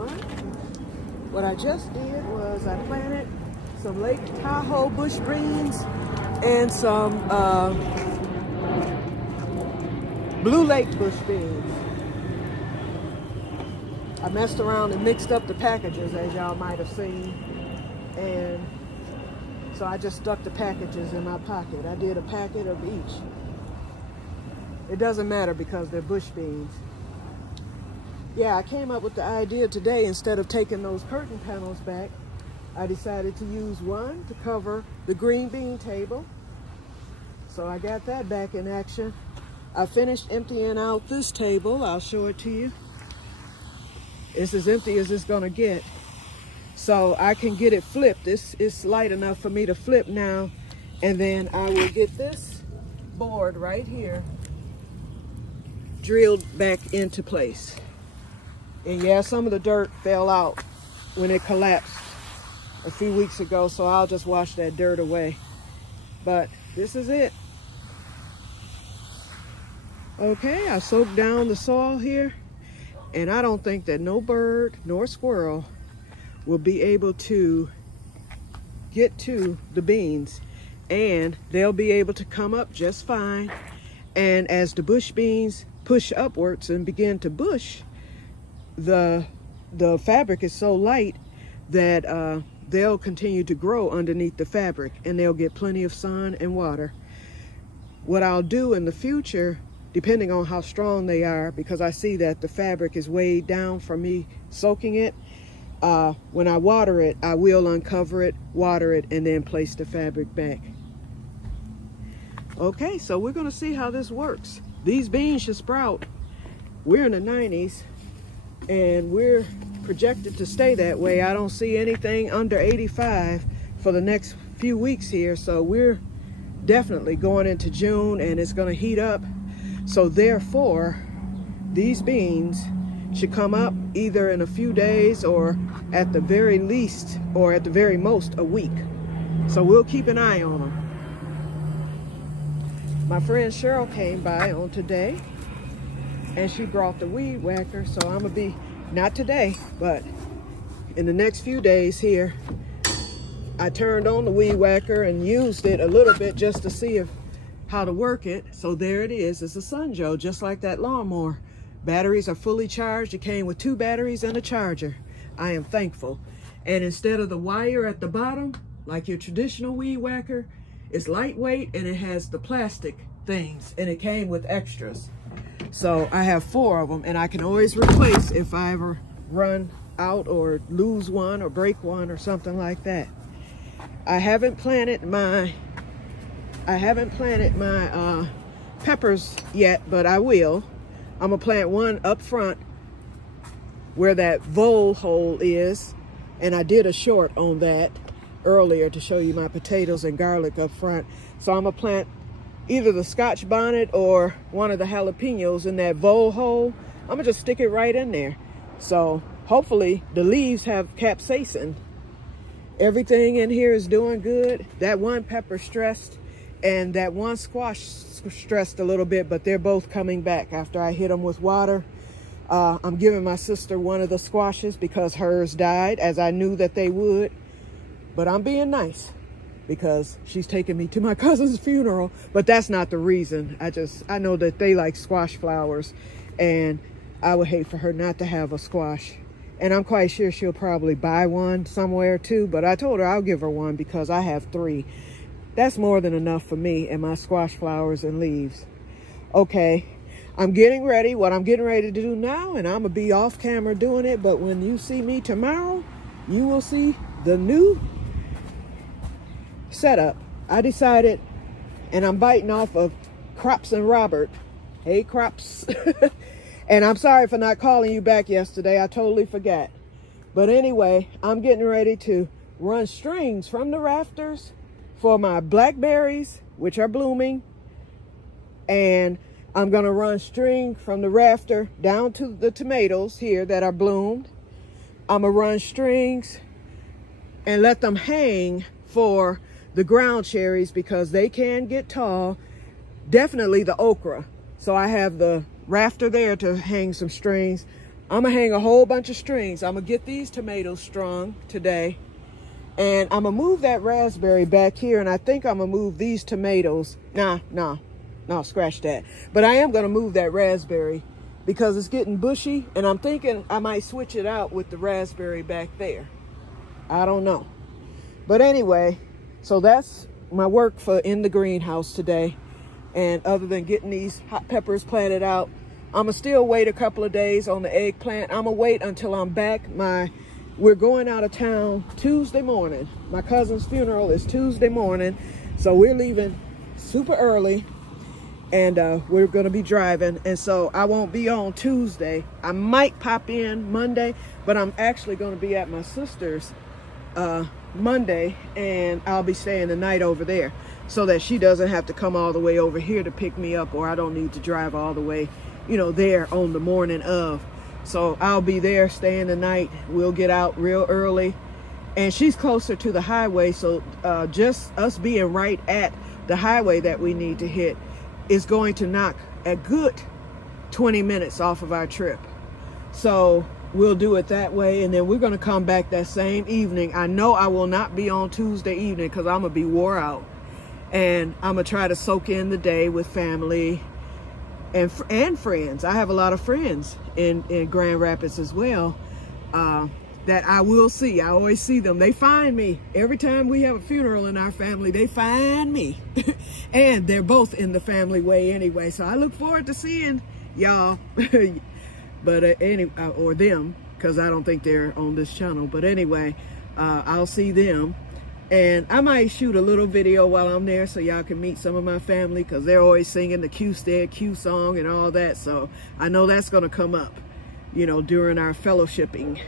everyone. What I just did was I planted some Lake Tahoe bush beans and some Blue Lake bush beans. I messed around and mixed up the packages, as y'all might have seen, and so I just stuck the packages in my pocket. I did a packet of each. It doesn't matter because they're bush beans. Yeah, I came up with the idea today, instead of taking those curtain panels back, I decided to use one to cover the green bean table. So I got that back in action. I finished emptying out this table. I'll show it to you. It's as empty as it's gonna get. So I can get it flipped. It's light enough for me to flip now. And then I will get this board right here drilled back into place. And yeah, some of the dirt fell out when it collapsed a few weeks ago, so I'll just wash that dirt away. But this is it. Okay, I soaked down the soil here, and I don't think that no bird nor squirrel will be able to get to the beans, and they'll be able to come up just fine. And as the bush beans push upwards and begin to bush, the fabric is so light that they'll continue to grow underneath the fabric, and they'll get plenty of sun and water. What I'll do in the future, depending on how strong they are, because I see that the fabric is weighed down from me soaking it, when I water it, I will uncover it, water it, and then place the fabric back. Okay, so we're gonna see how this works. These beans should sprout. We're in the 90s, and we're projected to stay that way. I don't see anything under 85 for the next few weeks here, so we're definitely going into June, and it's gonna heat up. So therefore, these beans should come up either in a few days, or at the very least, or at the very most, a week. So we'll keep an eye on them. My friend Cheryl came by on today, and she brought the weed whacker, so I'm gonna be, not today, but in the next few days here, I turned on the weed whacker and used it a little bit just to see how to work it. So there it is. It's a Sunjoe, just like that lawnmower. Batteries are fully charged. It came with 2 batteries and a charger. I am thankful. And instead of the wire at the bottom, like your traditional weed whacker, it's lightweight, and it has the plastic things, and it came with extras. So I have 4 of them, and I can always replace if I ever run out or lose one or break one or something like that. I haven't planted my peppers yet, but I will. I'm gonna plant one up front where that vole hole is, and I did a short on that earlier to show you my potatoes and garlic up front. So I'm gonna plant either the Scotch bonnet or one of the jalapenos in that vole hole. I'm gonna just stick it right in there. So hopefully the leaves have capsaicin. Everything in here is doing good. That one pepper stressed, and that one squash stressed a little bit, but they're both coming back after I hit them with water. I'm giving my sister one of the squashes because hers died, as I knew that they would. But I'm being nice because she's taking me to my cousin's funeral. But that's not the reason. I know that they like squash flowers, and I would hate for her not to have a squash. And I'm quite sure she'll probably buy one somewhere too, but I told her I'll give her one because I have 3. That's more than enough for me and my squash flowers and leaves. Okay, I'm getting ready. What I'm getting ready to do now, and I'm gonna be off camera doing it, but when you see me tomorrow, you will see the new setup. I decided, and I'm biting off of Crops and Robert. Hey, Crops. And I'm sorry for not calling you back yesterday. I totally forgot. But anyway, I'm getting ready to run strings from the rafters for my blackberries, which are blooming. And I'm gonna run string from the rafter down to the tomatoes here that are bloomed. I'm gonna run strings and let them hang for the ground cherries because they can get tall. Definitely the okra. So I have the rafter there to hang some strings. I'm gonna hang a whole bunch of strings. I'm gonna get these tomatoes strung today. And I'm gonna move that raspberry back here. And I think I'm gonna move these tomatoes. No, scratch that. But I am gonna move that raspberry because it's getting bushy. And I'm thinking I might switch it out with the raspberry back there. I don't know. But anyway, so that's my work for in the greenhouse today. And other than getting these hot peppers planted out, I'm gonna still wait a couple of days on the eggplant. I'm gonna wait until I'm back. We're going out of town Tuesday morning. My cousin's funeral is Tuesday morning. So we're leaving super early and we're gonna be driving. And so I won't be on Tuesday. I might pop in Monday, but I'm actually gonna be at my sister's Monday, and I'll be staying the night over there so that she doesn't have to come all the way over here to pick me up, or I don't need to drive all the way, you know, there on the morning of. So I'll be there staying the night. We'll get out real early, and she's closer to the highway, so just us being right at the highway that we need to hit is going to knock a good 20 minutes off of our trip. So we'll do it that way, and then we're going to come back that same evening. I know I will not be on Tuesday evening because I'm going to be wore out, and I'm going to try to soak in the day with family and friends. I have a lot of friends in Grand Rapids as well that I will see. I always see them. They find me. Every time we have a funeral in our family, they find me. And they're both in the family way anyway. So I look forward to seeing y'all. But or them, because I don't think they're on this channel. But anyway, I'll see them. And I might shoot a little video while I'm there so y'all can meet some of my family, because they're always singing the Que-stead-Que song and all that. So I know that's going to come up, you know, during our fellowshipping.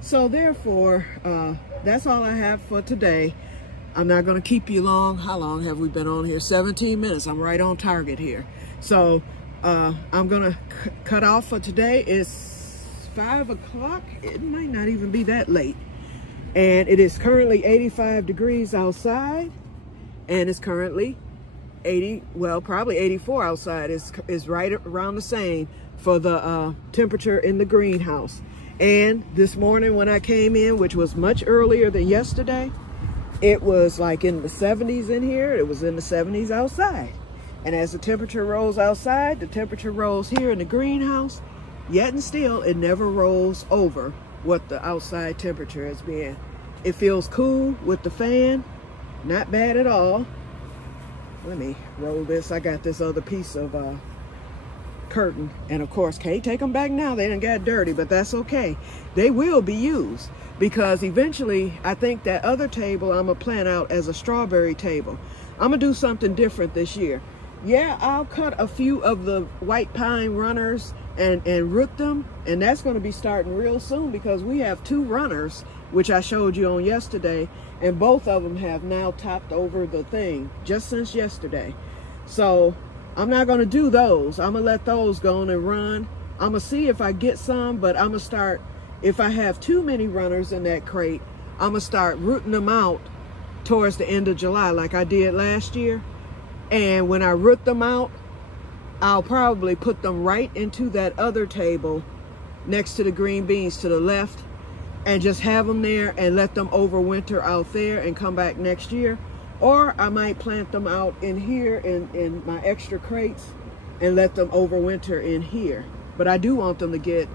So therefore, that's all I have for today. I'm not going to keep you long. How long have we been on here? 17 minutes. I'm right on target here. So I'm gonna cut off for today. It's 5 o'clock. It might not even be that late. And it is currently 85 degrees outside. And it's currently 80, well, probably 84 outside. Is right around the same for the temperature in the greenhouse. And this morning when I came in, which was much earlier than yesterday, it was like in the 70s in here. It was in the 70s outside. And as the temperature rose outside, the temperature rose here in the greenhouse. Yet and still, it never rolls over what the outside temperature has been. It feels cool with the fan. Not bad at all. Let me roll this. I got this other piece of curtain. And of course, can't take them back now. They done got dirty, but that's okay. They will be used. Because eventually, I think that other table I'm going to plan out as a strawberry table. I'm going to do something different this year. Yeah, I'll cut a few of the white pine runners and root them, and that's going to be starting real soon because we have 2 runners, which I showed you on yesterday, and both of them have now topped over the thing just since yesterday. So I'm not going to do those. I'm going to let those go on and run. I'm going to see if I get some, but I'm going to start, if I have too many runners in that crate, I'm going to start rooting them out towards the end of July like I did last year. And when I root them out, I'll probably put them right into that other table next to the green beans to the left and just have them there and let them overwinter out there and come back next year. Or I might plant them out in here in my extra crates and let them overwinter in here. But I do want them to get,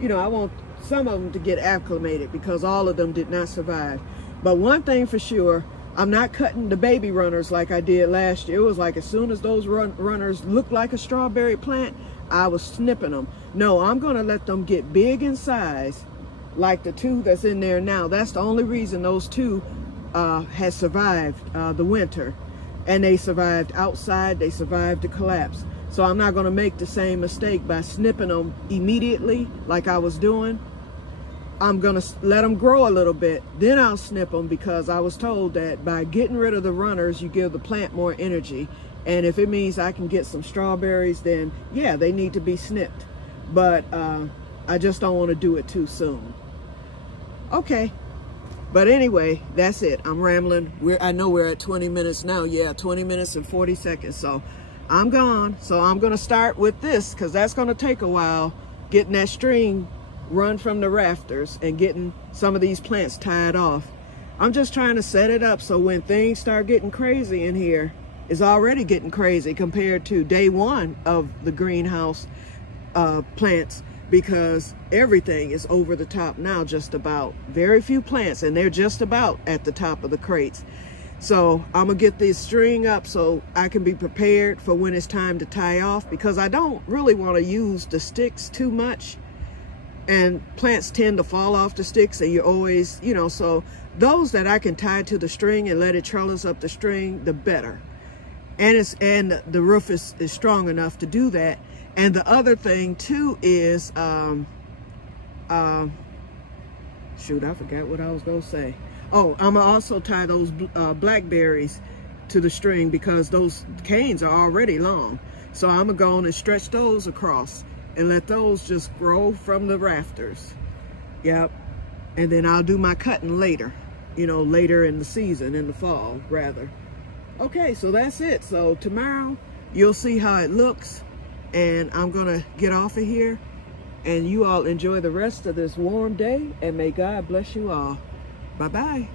you know, I want some of them to get acclimated because all of them did not survive. But one thing for sure, I'm not cutting the baby runners like I did last year. It was like as soon as those runners looked like a strawberry plant, I was snipping them. No, I'm going to let them get big in size like the 2 that's in there now. That's the only reason those 2 has survived the winter. And they survived outside. They survived the collapse. So I'm not going to make the same mistake by snipping them immediately like I was doing. I'm going to let them grow a little bit, then I'll snip them because I was told that by getting rid of the runners, you give the plant more energy. And if it means I can get some strawberries, then yeah, they need to be snipped. But I just don't want to do it too soon. Okay. But anyway, that's it. I'm rambling. I know we're at 20 minutes now. Yeah, 20 minutes and 40 seconds. So I'm gone. So I'm going to start with this because that's going to take a while getting that string run from the rafters and getting some of these plants tied off. I'm just trying to set it up so when things start getting crazy in here, it's already getting crazy compared to day one of the greenhouse plants, because everything is over the top now, just about. Very few plants, and they're just about at the top of the crates. So I'm gonna get this string up so I can be prepared for when it's time to tie off, because I don't really want to use the sticks too much, and plants tend to fall off the sticks, and you're always, you know, so those that I can tie to the string and let it trellis up the string, the better. And the roof is strong enough to do that. And the other thing too is, shoot, I forgot what I was gonna say. Oh, I'm gonna also tie those blackberries to the string, because those canes are already long. So I'm gonna go on and stretch those across and let those just grow from the rafters. Yep. And then I'll do my cutting later, you know, later in the season, in the fall, rather. Okay, so that's it. So tomorrow you'll see how it looks, and I'm gonna get off of here, and you all enjoy the rest of this warm day, and may God bless you all. Bye-bye.